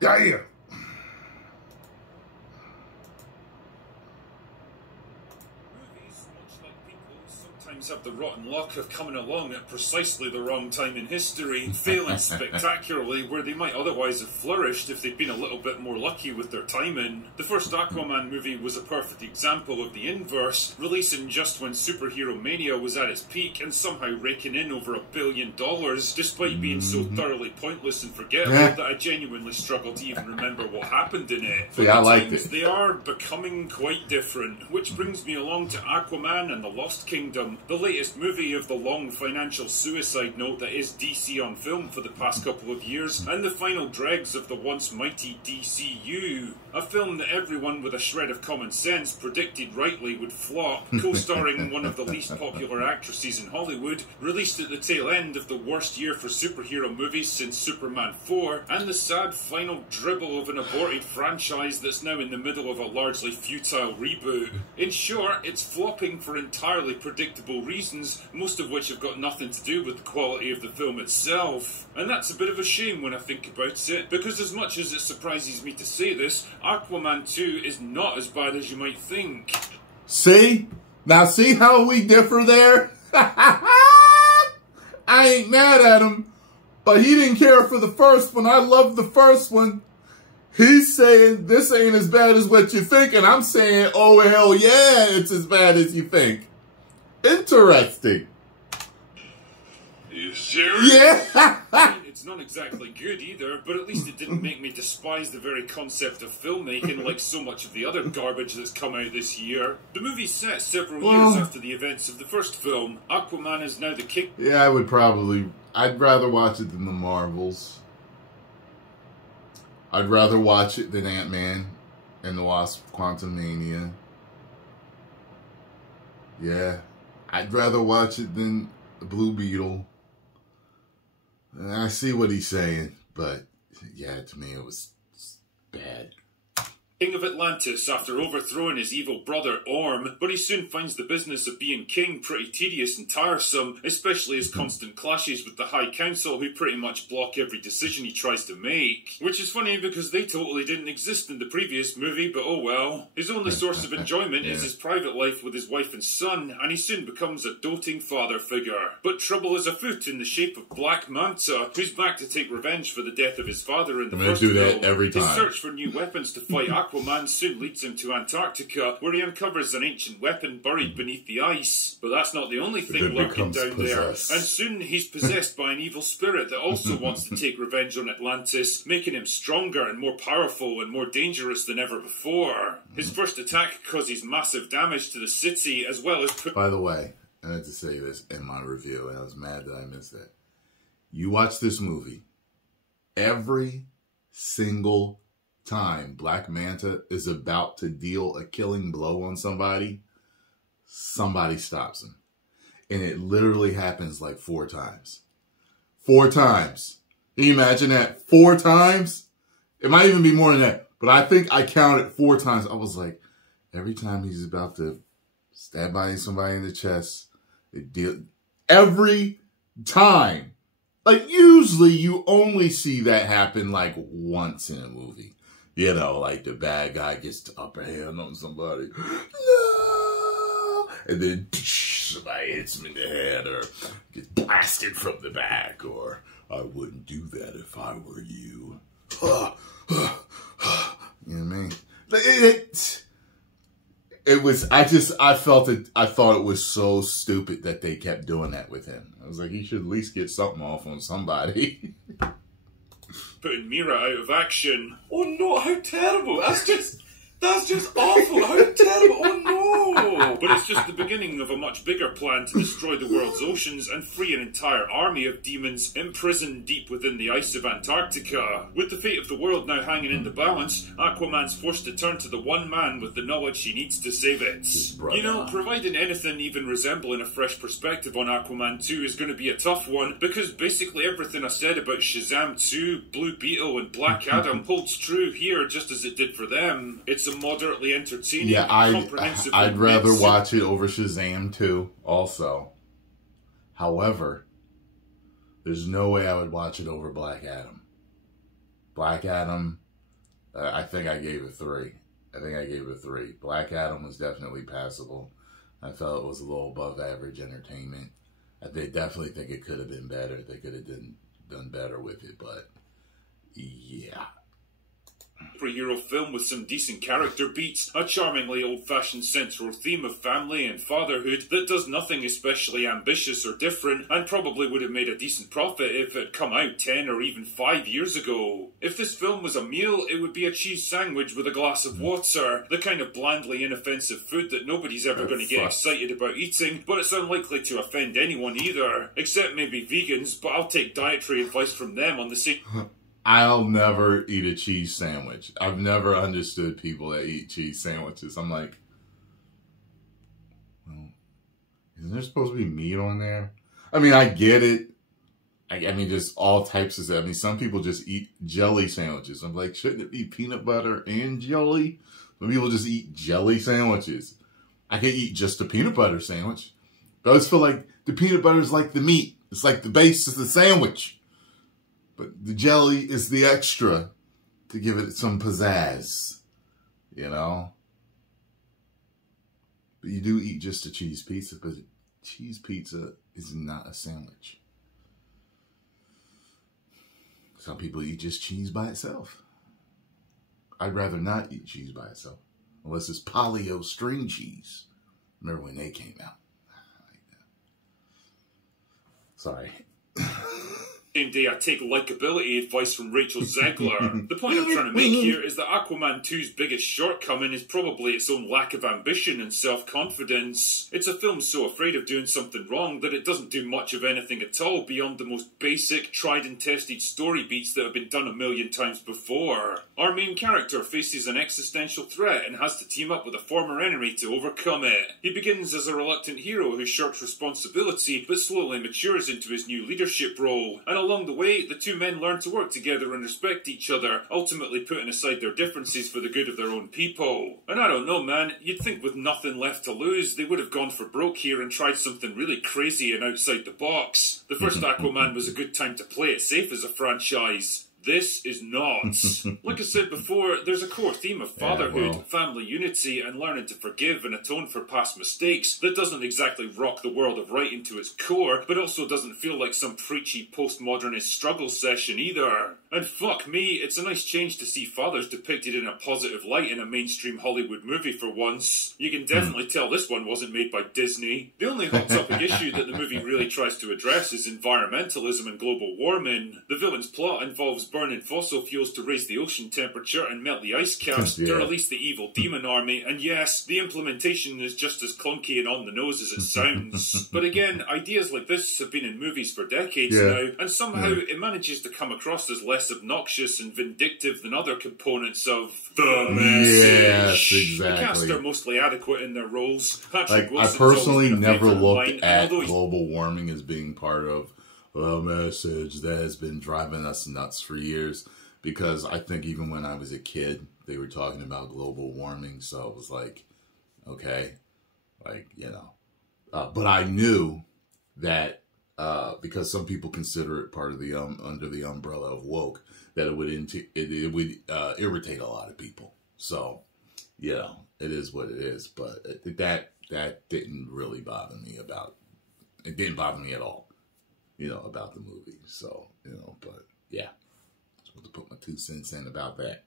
Yeah. Sometimes have the rotten luck of coming along at precisely the wrong time in history, failing spectacularly where they might otherwise have flourished if they'd been a little bit more lucky with their timing. The first Aquaman movie was a perfect example of the inverse, releasing just when superhero mania was at its peak and somehow raking in over $1 billion, despite being so thoroughly pointless and forgettable that I genuinely struggle to even remember what happened in it. See, I liked it. They are becoming quite different, which brings me along to Aquaman and the Lost Kingdom, the latest movie of the long financial suicide note that is DC on film for the past couple of years, and the final dregs of the once mighty DCU. A film that everyone with a shred of common sense predicted rightly would flop, co-starring one of the least popular actresses in Hollywood, released at the tail end of the worst year for superhero movies since Superman 4, and the sad final dribble of an aborted franchise that's now in the middle of a largely futile reboot. In short, it's flopping for entirely predictable reasons, most of which have got nothing to do with the quality of the film itself. And that's a bit of a shame when I think about it, because as much as it surprises me to say this, Aquaman 2 is not as bad as you might think. See? Now see how we differ there? I ain't mad at him, but he didn't care for the first one. I loved the first one. He's saying this ain't as bad as what you think, and I'm saying, oh, hell yeah, it's as bad as you think. Interesting. You serious? Yeah. I mean, it's not exactly good either, but at least it didn't make me despise the very concept of filmmaking like so much of the other garbage that's come out this year. The movie's set several years after the events of the first film. Aquaman is now the king. Yeah, I'd rather watch it than the Marvels. I'd rather watch it than Ant-Man and the Wasp: Quantumania. Yeah. I'd rather watch it than the Blue Beetle. And I see what he's saying, but yeah, to me it was bad. King of Atlantis after overthrowing his evil brother Orm, but he soon finds the business of being king pretty tedious and tiresome, especially his constant clashes with the High Council who pretty much block every decision he tries to make. Which is funny because they totally didn't exist in the previous movie, but oh well. His only source of enjoyment is his private life with his wife and son, and he soon becomes a doting father figure. But trouble is afoot in the shape of Black Manta, who's back to take revenge for the death of his father in the first film. That every time. His search for new weapons to fight Aquaman soon leads him to Antarctica, where he uncovers an ancient weapon buried beneath the ice. But that's not the only thing lurking down there, and soon he's possessed by an evil spirit that also wants to take revenge on Atlantis, making him stronger and more powerful and more dangerous than ever before. His first attack causes massive damage to the city, as well as... By the way, I had to say this in my review, and I was mad that I missed that. You watch this movie, every single time Black Manta is about to deal a killing blow on somebody, somebody stops him. And it literally happens like 4 times. 4 times. Can you imagine that? 4 times? It might even be more than that. But I think I counted 4 times. I was like, every time he's about to stab somebody in the chest, every time. Like, usually you only see that happen like once in a movie. You know, like the bad guy gets the upper hand on somebody. No! And then somebody hits him in the head or gets blasted from the back. Or, I wouldn't do that if I were you. You know what I mean? It was, I thought it was so stupid that they kept doing that with him. I was like, he should at least get something off on somebody. Putting Mira out of action. Oh no, how terrible. That's just awful. How terrible. Oh no. But it's just the beginning of a much bigger plan to destroy the world's oceans and free an entire army of demons imprisoned deep within the ice of Antarctica. With the fate of the world now hanging in the balance, Aquaman's forced to turn to the one man with the knowledge he needs to save it. You know, providing anything even resembling a fresh perspective on Aquaman 2 is going to be a tough one, because basically everything I said about Shazam 2, Blue Beetle and Black Adam holds true here just as it did for them. It's a moderately entertaining, comprehensive... I'd rather watch it over Shazam 2 also. However, there's no way I would watch it over Black Adam. Black Adam I think I gave it 3. I think I gave it 3. Black Adam was definitely passable. I felt it was a little above average entertainment. They definitely think it could have been better. They could have done better with it, but yeah. Superhero film with some decent character beats, a charmingly old-fashioned central theme of family and fatherhood that does nothing especially ambitious or different, and probably would have made a decent profit if it had come out 10 or even 5 years ago. If this film was a meal, it would be a cheese sandwich with a glass of water, the kind of blandly inoffensive food that nobody's ever going to get excited about eating, but it's unlikely to offend anyone either, except maybe vegans, but I'll take dietary advice from them on the same... I'll never eat a cheese sandwich. I've never understood people that eat cheese sandwiches. I'm like, well, isn't there supposed to be meat on there? I mean, I get it. I mean, just all types of stuff. I mean, some people just eat jelly sandwiches. I'm like, shouldn't it be peanut butter and jelly? Some people just eat jelly sandwiches. I could eat just a peanut butter sandwich. But I always feel like the peanut butter is like the meat. It's like the base of the sandwich. But the jelly is the extra to give it some pizzazz, you know? But you do eat just a cheese pizza, but cheese pizza is not a sandwich. Some people eat just cheese by itself. I'd rather not eat cheese by itself, unless it's Polly-O string cheese. Remember when they came out? Sorry. Same day I take likability advice from Rachel Zegler. The point I'm trying to make here is that Aquaman 2's biggest shortcoming is probably its own lack of ambition and self-confidence. It's a film so afraid of doing something wrong that it doesn't do much of anything at all beyond the most basic, tried and tested story beats that have been done a million times before. Our main character faces an existential threat and has to team up with a former enemy to overcome it. He begins as a reluctant hero who shirks responsibility but slowly matures into his new leadership role, and along the way, the two men learn to work together and respect each other, ultimately putting aside their differences for the good of their own people. And I don't know, man, you'd think with nothing left to lose, they would have gone for broke here and tried something really crazy and outside the box. The first Aquaman was a good time to play it safe as a franchise. This is not. Like I said before, there's a core theme of fatherhood, family unity, and learning to forgive and atone for past mistakes that doesn't exactly rock the world of writing to its core, but also doesn't feel like some preachy postmodernist struggle session either. And fuck me, it's a nice change to see fathers depicted in a positive light in a mainstream Hollywood movie for once. You can definitely tell this one wasn't made by Disney. The only hot topic issue that the movie really tries to address is environmentalism and global warming. The villain's plot involves burning fossil fuels to raise the ocean temperature and melt the ice caps to release the evil demon army, and yes, the implementation is just as clunky and on the nose as it sounds. But again, ideas like this have been in movies for decades now, and somehow it manages to come across as less obnoxious and vindictive than other components of the message. Yes, exactly. The cast are mostly adequate in their roles. Like, I personally never looked at global warming as being part of a message that has been driving us nuts for years, because I think even when I was a kid, they were talking about global warming, so it was like, okay, like, you know. But I knew that because some people consider it part of the under the umbrella of woke, that it would irritate a lot of people. So, you know, it is what it is. But that didn't really bother me it didn't bother me at all, you know, about the movie. So, you know, but yeah, just want to put my 2 cents in about that.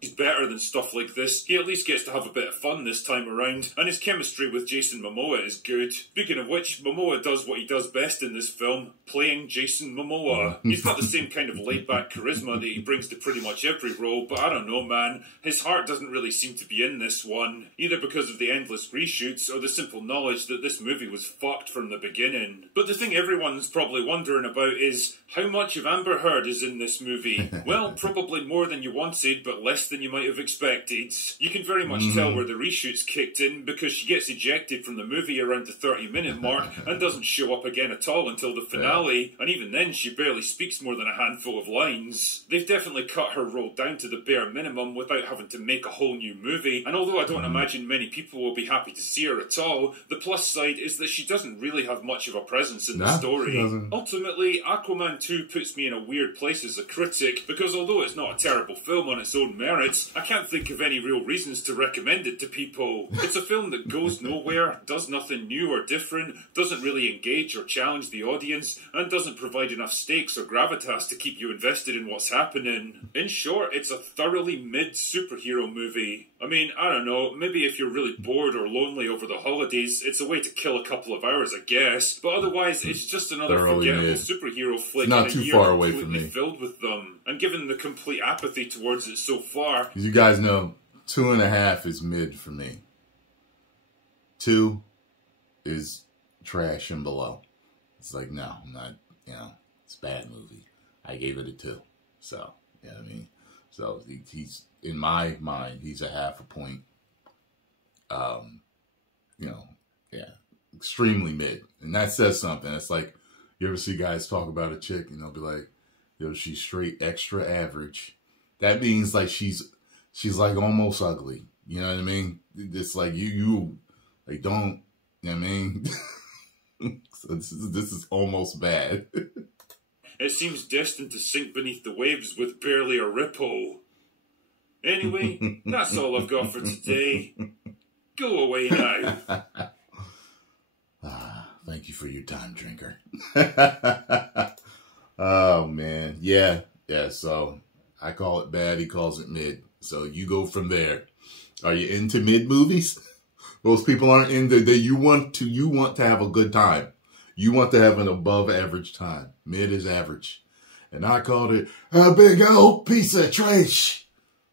He's better than stuff like this. He at least gets to have a bit of fun this time around, and his chemistry with Jason Momoa is good. Speaking of which, Momoa does what he does best in this film, playing Jason Momoa. He's got the same kind of laid-back charisma that he brings to pretty much every role, but I don't know, man. His heart doesn't really seem to be in this one, either because of the endless reshoots or the simple knowledge that this movie was fucked from the beginning. But the thing everyone's probably wondering about is, how much of Amber Heard is in this movie? Well, probably more than you wanted, but less than you might have expected. You can very much tell where the reshoots kicked in because she gets ejected from the movie around the 30-minute mark and doesn't show up again at all until the finale, and even then she barely speaks more than a handful of lines. They've definitely cut her role down to the bare minimum without having to make a whole new movie, and although I don't imagine many people will be happy to see her at all, the plus side is that she doesn't really have much of a presence in the story. Ultimately, Aquaman 2 puts me in a weird place as a critic, because although it's not a terrible film on its own merits, I can't think of any real reasons to recommend it to people. It's a film that goes nowhere, does nothing new or different, doesn't really engage or challenge the audience, and doesn't provide enough stakes or gravitas to keep you invested in what's happening. In short, it's a thoroughly mid-superhero movie. I mean, I don't know, maybe if you're really bored or lonely over the holidays, it's a way to kill a couple of hours, I guess, but otherwise it's just another forgettable superhero flick in a year completely filled with them. And given the complete apathy towards it so far... As you guys know, 2.5 is mid for me. 2 is trash and below. It's like, no, I'm not, you know, it's a bad movie. I gave it a 2. So, yeah, I mean, so he's, in my mind, he's a 0.5 point. You know, yeah, extremely mid. And that says something. It's like, you ever see guys talk about a chick and they'll be like, yo, she's straight extra average. That means like she's like almost ugly. You know what I mean? It's like you like don't, you know what I mean? So this is almost bad. It seems destined to sink beneath the waves with barely a ripple. Anyway, that's all I've got for today. Go away now. Thank you for your time, drinker. Oh, man. Yeah. So I call it bad. He calls it mid. So you go from there. Are you into mid movies? Most people aren't into that. You want to have a good time. You want to have an above average time. Mid is average. And I called it a big old piece of trash.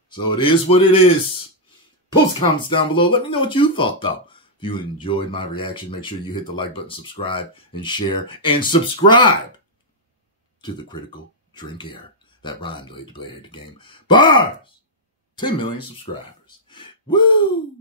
So it is what it is. Post comments down below. Let me know what you thought, though. If you enjoyed my reaction, make sure you hit the like button, subscribe, and share. And subscribe to the Critical Drink Air. That rhymed, laid to play the game. Bars! 10 million subscribers. Woo!